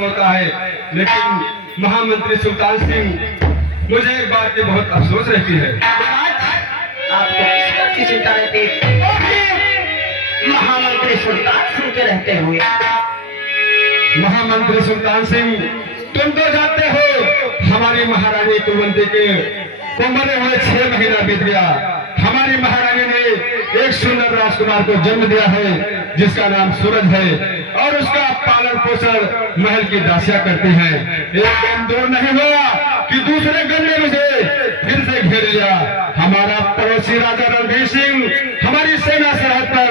होता है, लेकिन महामंत्री सुल्तान सिंह, मुझे एक बात की बहुत अफसोस रहती है। आपको किस बात की चिंता रहती है? महामंत्री सुल्तान सिंह के रहते हुए। महामंत्री सुल्तान सिंह, तुम तो जानते हो हमारी महारानी कुंवती के मरे हुए 6 महीना बीत गया। हमारी महारानी ने एक सुंदर राजकुमार को जन्म दिया है जिसका नाम सूरज है, और उसका पालन पोषण महल की दासियां करती हैं। एक दिन दूर नहीं हुआ कि दूसरे गन ने मुझे फिर से घेर लिया। हमारा पड़ोसी राजा रणवीर सिंह हमारी सेना सरहद पर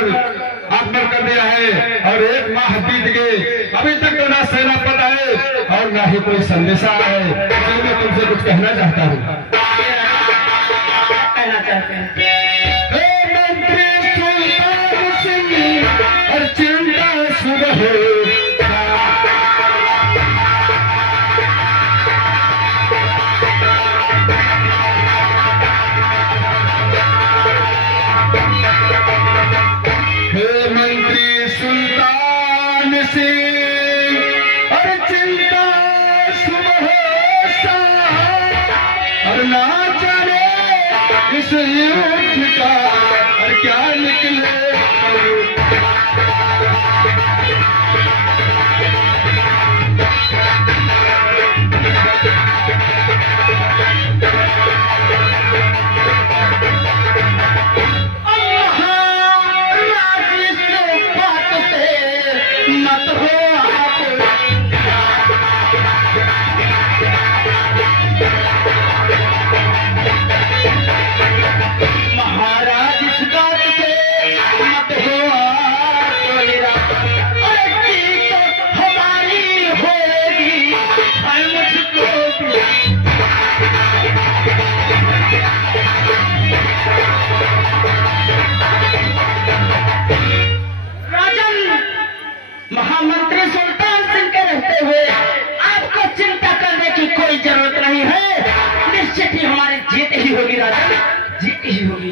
आक्रमण कर दिया है, और 1 माह बीत गए, अभी तक तो ना सेना पता है और ना ही कोई संदेशा है। इसलिए मैं तुमसे कुछ कहना चाहता हूँ। कहना चाहते हैं? हे मंत्री सुल्तान सिंह, हर चिंता सुबह इस युद्ध का और क्या निकले। महामंत्री सुल्तान सिंह के रहते हुए आपको चिंता करने की कोई जरूरत नहीं है। निश्चित ही हमारी जीत ही होगी राजन, जीत ही होगी।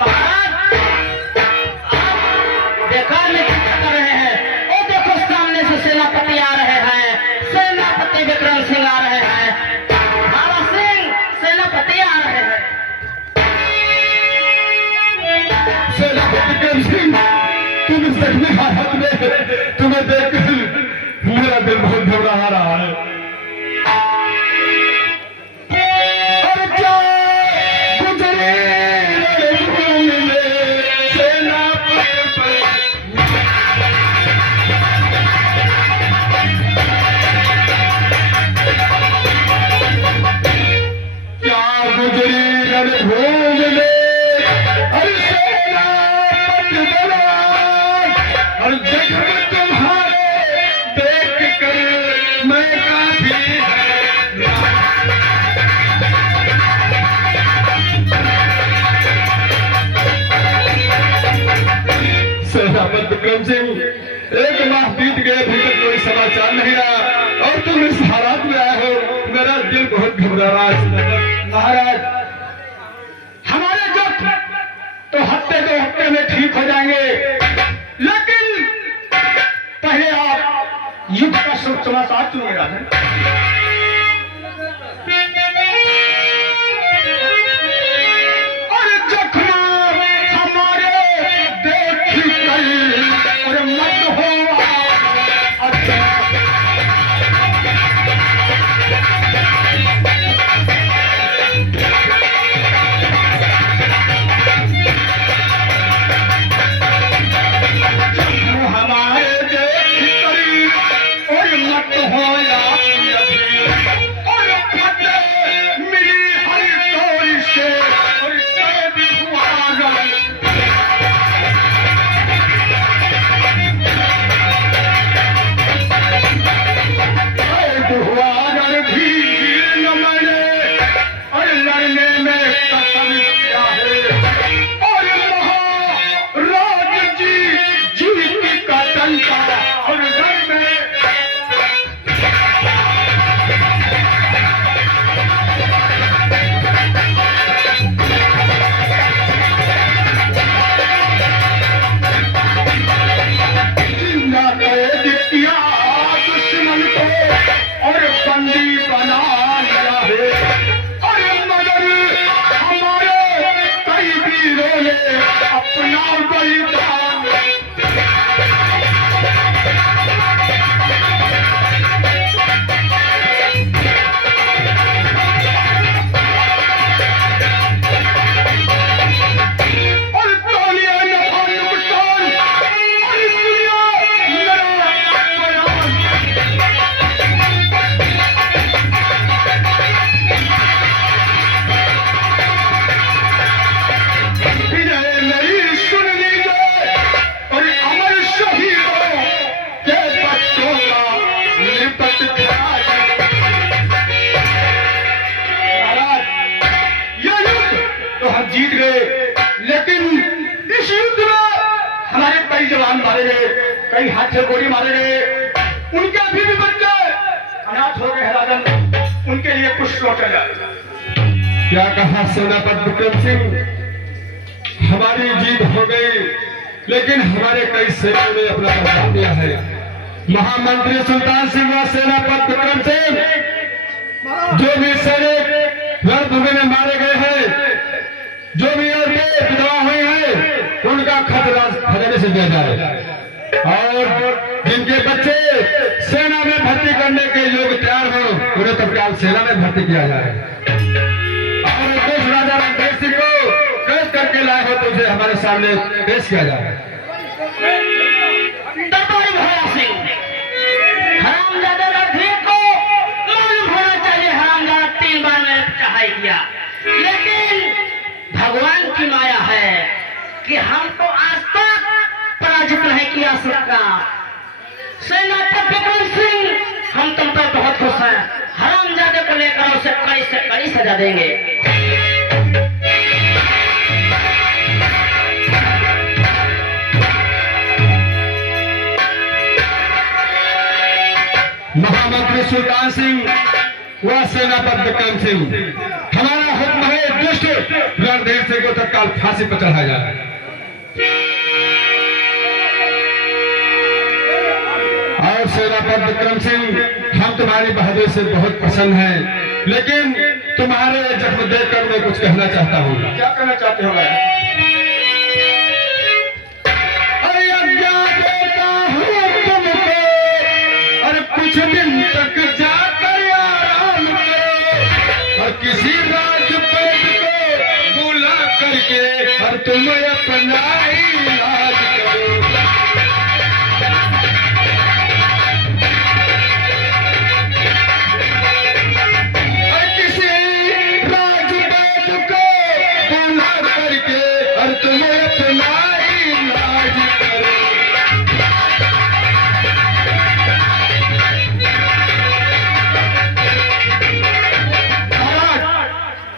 महाराज, आप बेकार में चिंता कर रहे हैं। वो देखो सामने से सेनापति आ रहे हैं, सेनापति विक्रम सिंह आ रहे हैं, बाबा सिंह सेनापति आ रहे हैं। विक्रम सिंह, तुम इस जख्मी हालत में, तुम्हें देखकर मेरा दिल बहुत घबरा रहा है। और क्या गुजरे रणभूमि में सेनापति पर, क्या गुजरी रणभूमि में और जख्म तुम्हारे देख कर मैं काफी सेनापति विक्रम सिंह, 1 माह बीत गए, अभी तक कोई समाचार नहीं आया और तुम इस हालात में आए हो। मेरा दिल बहुत घबरा रहा है। महाराज, हमारे जख्म तो हफ्ते 2 हफ्ते में ठीक हो जाएंगे, लेकिन पहले आप युद्ध का शुभ समाचार सुनिए राजन। और जख्म हमारे देख कर और मत हो हमारे देख कर और मत हो नाव बलिदान। और तालियां नफा नुकसान और इस दुनिया मेरा बयान। विजय मेरी सुन लीजिए और अमर शहीदों के बच्चों का निपट ख्याल। महाराज, यह युद्ध तो हम जीत गए, लेकिन इस युद्ध में हमारे कई जवान मारे गए, कई हाथ से गोली मारे गए, उनके भी बच्चे अनाथ हो गए हैं राजन, उनके लिए कुछ सोचा जाए। क्या कहा सेनापति विक्रम सिंह, हमारी जीत हो गई, लेकिन हमारे कई सेनाओं ने अपना बलिदान दिया है। महामंत्री सुल्तान सिंह व सेनापति विक्रम सिंह, जो भी सैनिक रणभूमि में मारे गए हैं, जो भी औरतें विधवा हुई हैं, उनका खजाने से दिया जाए, और जिनके बच्चे सेना में भर्ती करने के योग्य तैयार हो, उन्हें तत्काल सेना में भर्ती किया जाए। और कुछ राजा रणधीर सिंह को कैद करके लाए हो तो उसे हमारे सामने पेश किया जाए। दरबारी भोला सिंह, हरामजादा रणधीर को मालूम होना चाहिए हरामजादा 3 बार मैंने चढ़ाई किया, लेकिन भगवान की माया है कि हमको आज तक पराजित नहीं किया सकता। सेनापति विक्रम सिंह, हम तुम पर बहुत खुश हैं, हरामजादे को लेकर उसे कड़ी से कड़ी सजा देंगे। महामंत्री सुल्तान सिंह व सेनापति विक्रम सिंह, हमारा हुक्म है दुष्ट रणधीर सिंह को तत्काल फांसी पर चढ़ाया जाए। और सेनापति विक्रम सिंह, हम तुम्हारी बहादुरी से बहुत प्रसन्न हैं, लेकिन तुम्हारे जख्म देखकर मैं कुछ कहना चाहता हूँ। क्या कहना चाहते हो भाई? अरे आज्ञा देता हूँ तुमको, और कुछ दिन तक जाकर आराम करो, और किसी राजपेट को बुला करके और तुम अपना इलाज करो। और किसी राजपेट को बुला करके और तुम अपना इलाज करो।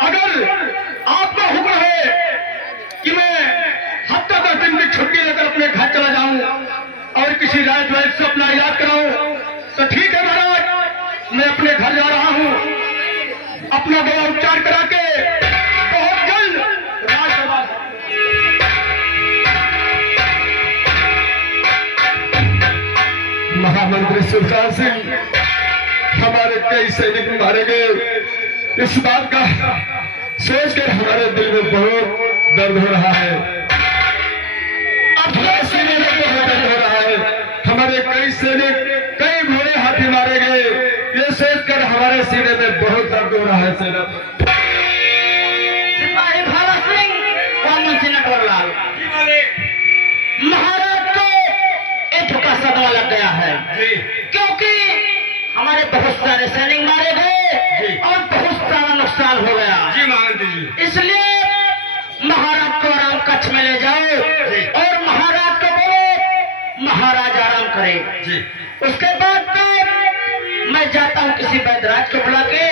अगर आपका हुक्म है कि मैं हफ्ता 10 दिन की छुट्टी लेकर अपने घर चला जाऊं और किसी राज वैद्य से अपना इलाज कराऊं, तो ठीक है महाराज, मैं अपने घर जा रहा हूं। अपना दवा उपचार करा के बहुत जल्द राज दरबार। महामंत्री सुल्तान सिंह, हमारे कई सैनिक मारे गए, इस बात का सोचकर हमारे दिल में बहुत दर्द हो रहा है। अपने सीने में बहुत दर्द हो रहा है। हमारे कई सैनिक, कई घोड़े हाथी मारे गए, ये सोचकर हमारे सीने में बहुत दर्द हो रहा है। सेना सिपाही भोला सिंह और मुंशी नटवरलाल, महाराज को एक धोखा सदमा लग गया है, क्योंकि हमारे बहुत सारे सैनिक मारे गए और बहुत सारा नुकसान हो गया। जी महाराज जी, इसलिए महाराज को आराम कक्ष में ले जाओ और महाराज को बोलो महाराज आराम करे। जी। उसके बाद फिर मैं जाता हूँ किसी वैद्यराज को बुला के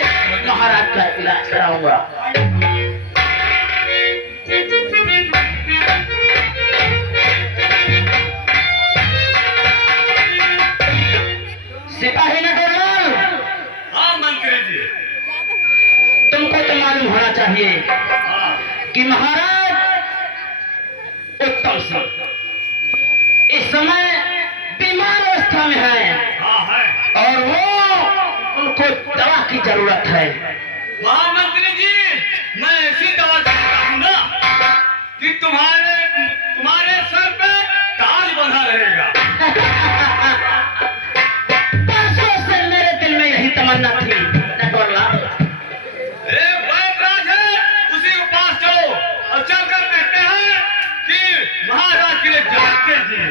महाराज का इलाज कराऊंगा। सिपाही नटवरलाल, हाँ मंत्री जी। तुमको तो मालूम होना चाहिए कि महाराज उत्तम सिंह इस समय बीमार अवस्था में है हाँ है। और वो उनको दवा की जरूरत है। महामंत्री जी, मैं ऐसी दवा चाहता हूँ ना कि तुम्हारे सर पे ताज बंधा रहेगा। परसों से मेरे दिल में यही तमन्ना थी नटवरलाल। एक वैदराज है, उसी के पास जाओ और चलकर कहते हैं कि महाराज के लिए जागते जी।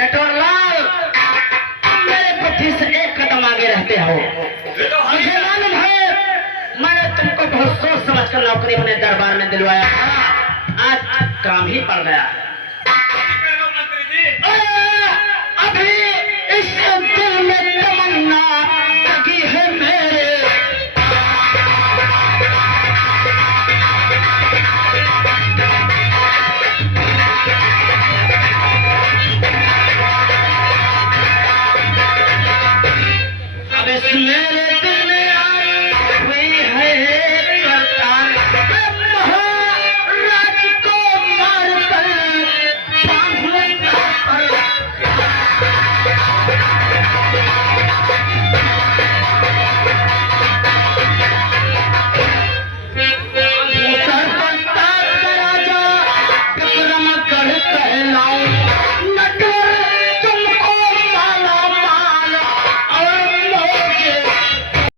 नटवरलाल, तुम मेरे बुद्धि से एक कदम आगे रहते हो। ये तो हम मुझे मालूम है, मैंने तुमको बहुत सोच समझ कर नौकरी अपने दरबार में दिलवाया था। आज काम ही पड़ गया। मंत्री जी। अभी इस दिल में तमन्ना